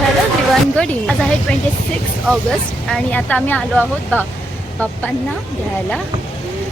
Hello दिवान good आज आहे twenty six August आणि आता आम्ही आलो आहोत बा बाप्पांना घ्यायला.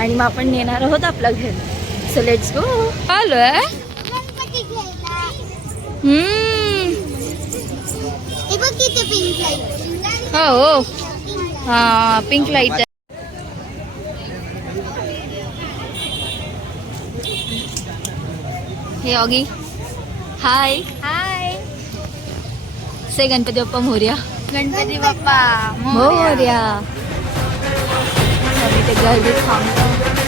आणि मग आपण नेणार आहोत आपला घर. सो लेट्स गो आलो आहे. हे हो हा. पिंक लाइट हे ऑगी हाय हाय से गणपती बाप्पा मोर्या गणपती बाप्पा मोर्या आम्ही ते थांबतो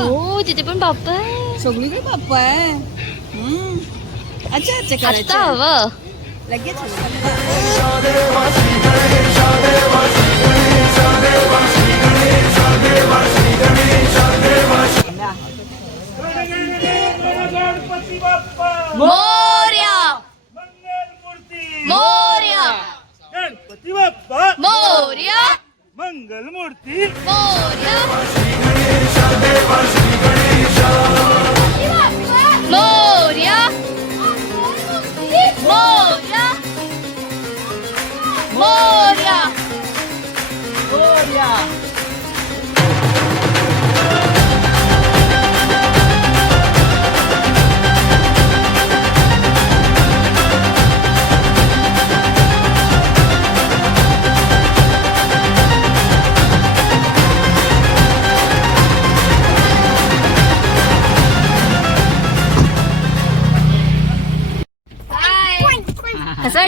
हो हो तिथे पण बाप्पा आहे सगळीकडे बाप्पा आहे हम्म. अच्छा अच्छा आता करायचं हवं लगेच हवं. मोर्या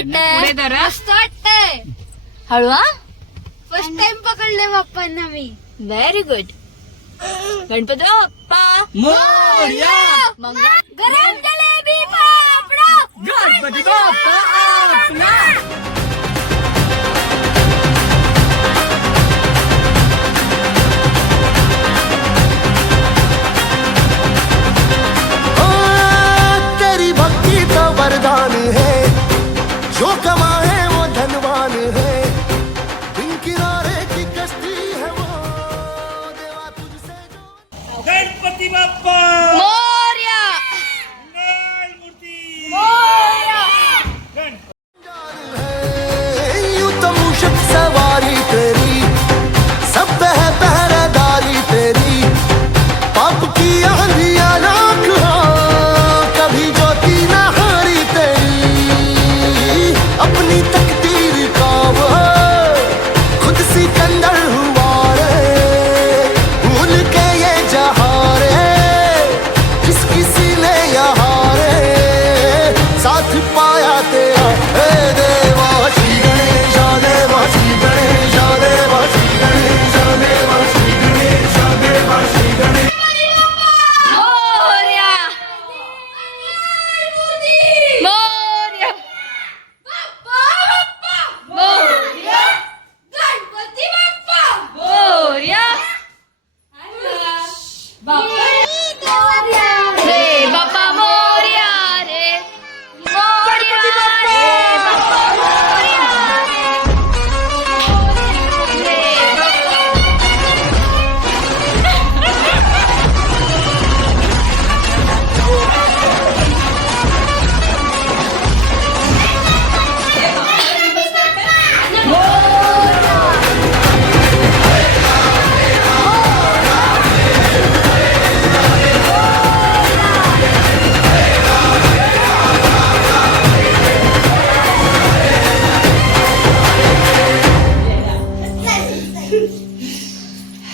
कसं वाटतंय मस्त वाटतंय. हळवा फर्स्ट टाइम पकडले बाप्पांना मी. Very good Ganpati Bappa. Morya. मंगळ गरम जलेबी पापडा. गणपती बाप्पा आपला. गणपती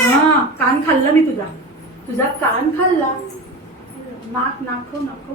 हा कान खाल्ला मी तुझा तुझा कान खाल्ला नाक नाको नाको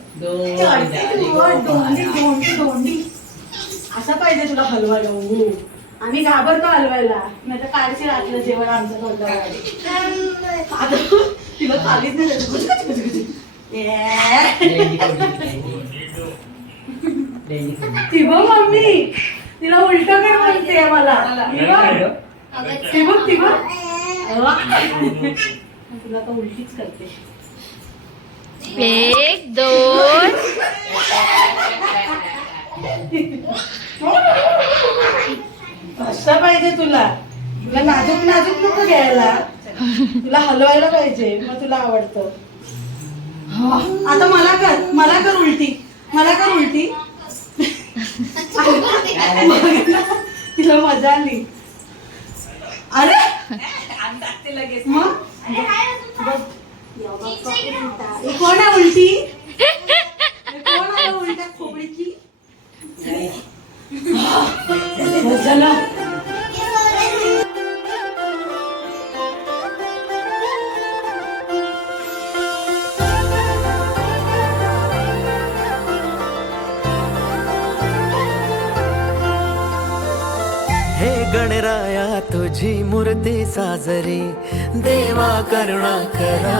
असा पाहिजे तुला हलवायला हो आम्ही घाबरतो हलवायला नाही तर कालची रात्र जेवण आमचं आता तिला चालीच नाही जायचं. गुजगुज, गुजगुज. ये. ती बघ मम्मी तिला उलट कर म्हणते मला ती बघ. ती. तुला आता उलटीच करते एक दोन. कसं पाहिजे तुला. तुला नाजूक नाजूक नको घ्यायला. तुला हलवायला पाहिजे मग तुला आवडतं. हा, आता मला कर मला कर उलटी. मला कर उलटी. तिला मजा आली. अरे! मग? कोण आहे उलटी कोण आहे उलट्या खोबरीची चला हे गणराया तुझी मूर्ती साजरी देवा करुणा करा.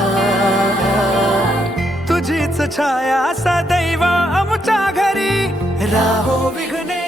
तुझीच छाया सदैव आमच्या घरी. राहो विघ्ने